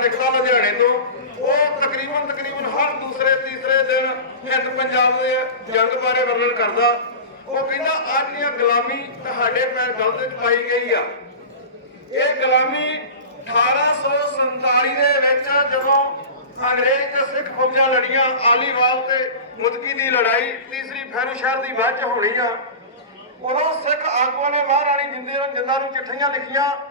ਲਿਖਦਾ ਲੁਧਿਆਣੇ ਤੋਂ, ਉਹ ਤਕਰੀਬਨ ਤਕਰੀਬਨ ਹਰ ਦੂਸਰੇ, ਤੀਸਰੇ ਦਿਨ ਹਿੰਦ ਪੰਜਾਬ ਦੇ ਜੰਗ ਬਾਰੇ ਵਰਣਨ ਕਰਦਾ। ਉਹ ਕਹਿੰਦਾ, ਅੱਜ ਦੀਆਂ ਗੁਲਾਮੀ ਤੁਹਾਡੇ ਪੈਰ ਗਲਤ ਪਾਈ ਗਈ ਆ। ਇਹ ਗੁਲਾਮੀ 1847 ਦੇ ਵਿੱਚ ਜਦੋਂ ਅੰਗਰੇਜ਼ ਤੇ ਸਿੱਖ ਫੌਜਾਂ ਲੜੀਆਂ, ਆਲੀਵਾਲ ਤੇ ਮੁਦਕੀ ਦੀ ਲੜਾਈ, ਤੀਸਰੀ ਫੈਰੂ ਸ਼ਹਿਰ ਦੀ ਬਾਅਦ ਚ ਹੋਣੀ ਆ। ਉਦੋਂ ਸਿੱਖ ਆਗੂਆਂ ਨੇ ਮਹਾਰਾਣੀ ਜਿੰਦੇ ਜਿੰਦਾਂ ਨੂੰ ਚਿੱਠੀਆਂ ਲਿਖੀਆਂ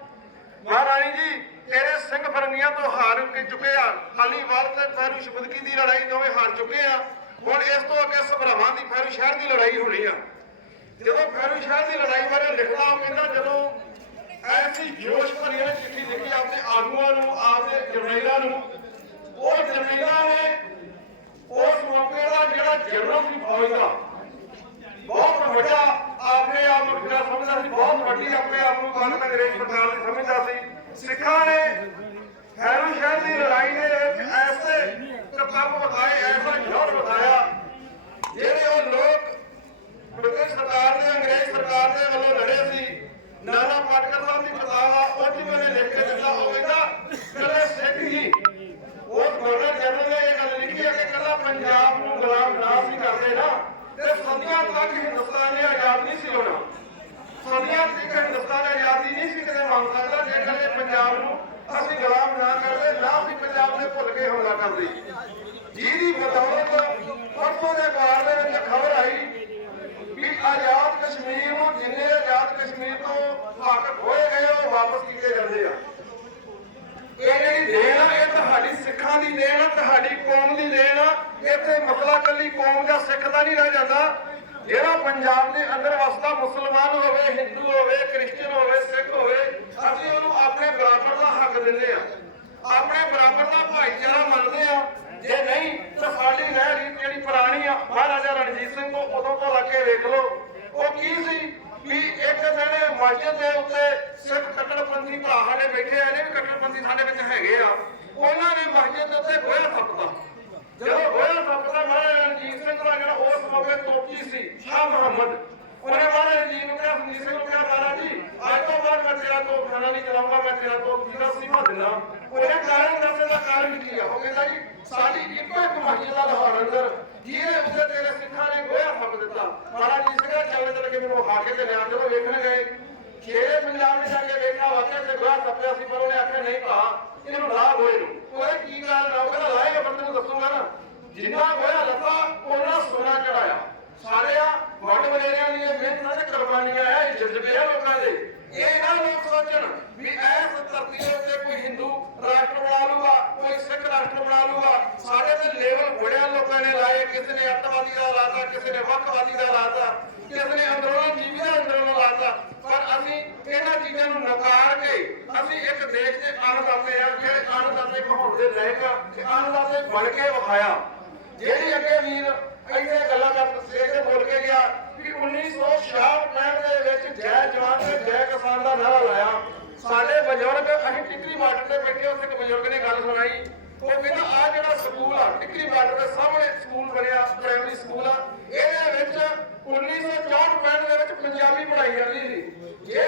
ਮਹਾਰਾਣੀ ਜੀ, ਤੇਰੇ ਸਿੰਘ ਫਰੰਗੀਆਂ ਤੋਂ ਹਾਰ ਕੇ ਚੁੱਕੇ ਆ। ਆਲੀਵਾਲ ਤੇ ਫੈਰੂ ਸ਼ਬਦਕੀ ਦੀ ਲੜਾਈ ਦੋਵੇਂ ਹਾਰ ਚੁੱਕੇ ਆ। ਹੁਣ ਇਸ ਤੋਂ ਅੱਗੇ ਸਭਰਾਵਾਂ ਦੀ ਫੈਰੂ ਸ਼ਹਿਰ ਦੀ ਲੜਾਈ ਹੋਣੀ ਆ। ਜਦੋਂ ਫੈਰੂ ਸ਼ਹਿਰ ਦੀ ਲੜਾਈ ਬਾਰੇ ਲਿਖਦਾ ਉਹ ਕਹਿੰਦਾ, ਜਦੋਂ ਐਸੀ ਜੋਸ਼ ਭਰੀ ਨੇ ਚਿੱਠੀ ਲਿਖੀ ਆਪਣੇ ਆਗੂਆਂ ਨੂੰ, ਆਪਦੇ ਜਰਨੈਲਾਂ ਨੂੰ, ਉਹ ਜਰਨੈਲਾਂ ਨੇ ਉਸ ਮੌਕੇ ਦਾ ਜਿਹੜਾ ਜਨਰਲ ਸੀ ਫੌਜ ਦਾ, ਬਹੁਤ ਵੱਡਾ, ਆਪਣੇ ਆਪ ਨੂੰ ਜਿਹੜਾ ਸਮਝਦਾ ਸੀ, ਬਹੁਤ ਵੱਡੀ ਆਪੇ ਨੂੰ ਗੱਲ ਅੰਗਰੇਜ਼ ਸਰਕਾਰ ਦੀ ਸਮਝਦਾ ਸੀ। ਸਿੱਖਾਂ ਨੇ ਹੈਰੂ ਸ਼ਹਿਰ ਦੀ ਲੜਾਈ ਦੇ ਵਿੱਚ ਐਸੇ ਕਰਤੱਵ ਵਿਖਾਏ, ਐਸਾ ਜੋਰ ਵਿਖਾਇਆ, ਜਿਹੜੇ ਉਹ ਲੋਕ ਬ੍ਰਿਟਿਸ਼ ਸਰਕਾਰ ਦੇ, ਅੰਗਰੇਜ਼ ਸਰਕਾਰ ਦੇ ਵੱਲੋਂ ਲੜੇ ਸੀ। ਨਾਨਾ ਪਾਟਕਰ ਸਾਹਿਬ ਦੀ ਕਿਤਾਬ ਆ, ਉਹ ਚ ਮੈंने ਲਿਖ ਕੇ ਦਿੱਤਾ ਉਹ ਕਹਿੰਦਾ ਕੱਲੇ ਸਿੱਖ ਹੀ ਉਹ ਗਵਰਨਰ ਜਨਰਲ ਨੇ ਇਹ ਗੱਲ ਲਿਖੀ ਹੈ ਕਿ ਕੱਲਾ ਪੰਜਾਬ ਨੂੰ ਗੁਲਾਮ ਨਾ ਸੀ ਕਰਦੇ ਨਾ, ਤੇ ਸਦੀਆਂ ਤੱਕ ਹਿੰਦੁਸਤਾਨ ਨੇ ਆਜ਼ਾਦ ਨਹੀਂ ਸੀ ਹੋਣਾ। ਸਦੀਆਂ ਤੱਕ ਹਿੰਦੁਸਤਾਨ ਆਜ਼ਾਦੀ ਨਹੀਂ ਸੀ ਕਦੇ ਮੰਗ ਸਕਦਾ ਜੇ ਕੱਲੇ ਪੰਜਾਬ ਨੂੰ ਅਸੀਂ ਗੁਲਾਮ ਨਾ ਕਰਦੇ, ਨਾ ਵੀ ਪੰਜਾਬ ਦੇ ਭੁੱਲ ਕੇ ਹਮਲਾ ਕਰਦੇ। ਜਿਹਦੀ ਬਦੌਲਤ ਪਰਸੋਂ ਦੇ ਅਖਬਾਰ ਦੇ ਵਿੱਚ ਖਬਰ ਆਈ ਵੀ ਆਜ਼ਾਦ ਕਸ਼ਮੀਰ ਨੂੰ ਜਿੰਨੇ ਆਜ਼ਾਦ ਕਸ਼ਮੀਰ ਤੋਂ ਹੱਕ ਖੋਏ ਗਏ ਉਹ ਵਾਪਸ ਕੀਤੇ ਜਾਂਦੇ ਆ। ਇਹ ਜਿਹੜੀ ਦੇਣ ਆ, ਇਹ ਤੁਹਾਡੀ ਸਿੱਖਾਂ ਦੀ ਦੇਣ ਆ, ਤੁਹਾਡੀ ਕੌਮ ਦੀ ਦੇਣ ਆ, ਇੱਥੇ ਮਸਲਾ ਕੱਲੀ ਕੌਮ ਦਾ ਸਿੱਖ ਦਾ ਨਹੀਂ ਰਹਿ ਜਾਂਦਾ। ਜਿਹੜਾ ਪੰਜਾਬ ਦੇ ਅੰਦਰ ਵਸਦਾ ਮੁਸਲਮਾਨ ਹੋਵੇ, ਹਿੰਦੂ ਹੋਵੇ ਕ੍ਰਿਸਚੀਅਨ ਹੋਵੇ, ਸਿੱਖ ਹੋਵੇ, ਅਸੀਂ ਉਹਨੂੰ ਆਪਣੇ ਬਰਾਬਰ ਦਾ ਹੱਕ ਦਿੰਦੇ ਆ ਆਪਣੇ ਬਰਾਬਰ ਦਾ ਭਾਈਚਾਰਾ ਮੰਨਦੇ ਆ ਜੇ ਨਹੀਂ, ਤਾਂ ਸਾਡੀ ਰਹਿ ਜਿਹੜੀ ਪੁਰਾਣੀ ਆ, ਮਹਾਰਾਜਾ ਰਣਜੀਤ ਸਿੰਘ ਤੋਂ ਉਦੋਂ ਤੋਂ ਲੱਗ ਕੇ ਵੇਖ ਲਓ। ਉਹ ਕੀ ਸੀ ਵੀ ਇੱਕ ਜਿਹੜੇ ਮਸਜਿਦ ਦੇ ਉੱਤੇ ਸਿੱਖ ਕੱਟੜਪੰਥੀ ਭਰਾ ਸਾਡੇ ਬੈਠੇ ਆ ਨੇ ਵੀ ਕੱਟੜਪੰਥੀ ਸਾਡੇ ਵਿੱਚ ਹੈਗੇ ਆ। ਉਹਨਾਂ ਨੇ ਮਸਜਿਦ ਦੇ ਉੱਤੇ ਗੋਇਆ ਥੱਪਦਾ ਜਦੋਂ ਗੋਇਆ ਥੱਪਦਾ ਮਹਾਰਾਜਾ ਰਣਜੀਤ ਸਿੰਘ ਦਾ ਜਿਹੜਾ ਉਸ ਮੌਕੇ ਤੋਪੀ ਸੀ ਸ਼ਾਹ ਮੁਹੰਮਦ ਉਹਨੇ ਮਹਾਰਾਜਾ ਜੀ ਨੂੰ ਕਿਹਾ ਰਣਜੀਤ ਸਿੰਘ ਨੂੰ ਕਿਹਾ, ਮਹਾਰਾਜ ਜੀ, ਅੱਜ ਤੋਂ ਬਾਅਦ ਮੈਂ ਤੇਰਾ ਤੋਪ ਖਾਣਾ ਨਹੀਂ ਚਲਾਉਂਗਾ ਮੈਂ ਤੇਰਾ ਤੋਪ ਜਿਹੜਾ ਸੀਮਾ ਦਿੰਦਾ ਉਹਨੇ ਕਾਰਨ ਦੱਸਣ ਦਾ ਕਾਰਨ ਕੀ ਆ? ਉਹ ਕਹਿੰਦਾ ਜੀ, ਸਾਡੀ ਇੱਕੋ ਇੱਕ ਮਸਜਿਦ ਲਾਹੌਰ ਅੰਦਰ, ਜਿਹਦੇ ਉੱਤੇ ਤੇਰੇ ਸਿੱਖਾਂ ਨੇ ਗੋਇਆ ਥੱਪ ਦਿੱਤਾ। ਮਹਾਰਾਜ ਜੀ ਸਿੰਘਾ ਚੱਲ ਚੱਲ ਕੇ ਮੈਨੂੰ ਖਾ ਕੇ ਤੇ ਲਿਆ ਜਦੋਂ ਵੇਖਣ ਗਏ। ਸ਼ੇਰੇ ਪੰਜਾਬ ਨੇ ਜਾ ਕੇ ਵੇਖਿਆ, ਵਾਕਿਆ ਤੇ ਗੋਇਆ ਥੱਪਿਆ ਸੀ, ਪਰ ਉਹਨੇ ਆਖਿਆ, ਨਹੀਂ ਭਾ, ਇਹਨੂੰ ਲਾ ਗੋਏ ਨੂੰ। ਉਹਨੇ ਕੀ ਕਾਰਨ ਆ ਉਹ ਕਹਿੰਦਾ ਲਾਏਗਾ ਬੰਦੇ ਨੂੰ ਦੱਸੂਗਾ ਨਾ ਜਿੰਨਾ ਗੋਇਆ ਲੱਗਾ ਉਹਨਾਂ ਸੋਨਾ ਚੜਾਇਆ ਸਾਰਿਆਂ ਵੱਡ ਵਡੇਰਿਆਂ ਦੀਆਂ ਮਿਹਨਤਾਂ ਤੇ ਕੁਰਬਾਨੀਆਂ ਆ ਲੋਕਾਂ ਦੇ। ਇਹ ਨਾ ਲੋਕ ਸੋਚਣ ਵੀ ਇਸ ਧਰਤੀ ਦੇ ਉੱਤੇ ਕੋਈ ਹਿੰਦੂ ਰਾਸ਼ਟਰ ਬਣਾ ਲੂਗਾ ਕੋਈ ਸਿੱਖ ਰਾਸ਼ਟਰ ਬਣਾ ਲੂਗਾ ਸਾਡੇ ਤੇ ਲੇਵਲ ਬੜਿਆ ਲੋਕਾਂ ਨੇ ਲਾਏ, ਕਿਸੇ ਨੇ ਅੱਤਵਾਦੀ ਦਾ ਲਾਤਾ, ਕਿਸੇ ਨੇ ਵੱਖਵਾਦੀ ਦਾ ਲਾਤਾ, ਕਿਸੇ ਨੇ ਅੰਦਰੋਂ ਜੀਵੀ ਦਾ ਅੰਦਰੋਂ ਲਾਤਾ। ਪਰ ਅਸੀਂ ਇਹਨਾਂ ਚੀਜ਼ਾਂ ਨੂੰ ਨਕਾਰ ਕੇ ਅਸੀਂ ਇੱਕ ਦੇਸ਼ ਦੇ ਅਨਦਾਤੇ ਆ ਜਿਹੜੇ ਅਨਦਾਤੇ ਕਹਾਉਣ ਦੇ ਲਾਇਕ ਆ ਕਿ ਅਨਦਾਤੇ ਬਣ ਕੇ ਵਿਖਾਇਆ। ਜਿਹੜੀ ਅੱਗੇ ਵੀਰ ਇੱਥੇ ਗੱਲਾਂ ਕਰ ਉਹ ਕਹਿੰਦੀ ਆ ਜਿਹੜਾ ਸਕੂਲ ਆ ਟਿੱਕਰੀ ਬਾਰਡਰ ਦੇ ਸਾਹਮਣੇ ਸਕੂਲ ਬਣਿਆ ਪ੍ਰਾਇਮਰੀ ਸਕੂਲ ਆ, ਇਹਦੇ ਵਿੱਚ 1964 65 ਦੇ ਵਿੱਚ ਪੰਜਾਬੀ ਪੜ੍ਹਾਈ ਜਾਂਦੀ ਸੀ। ਜੇ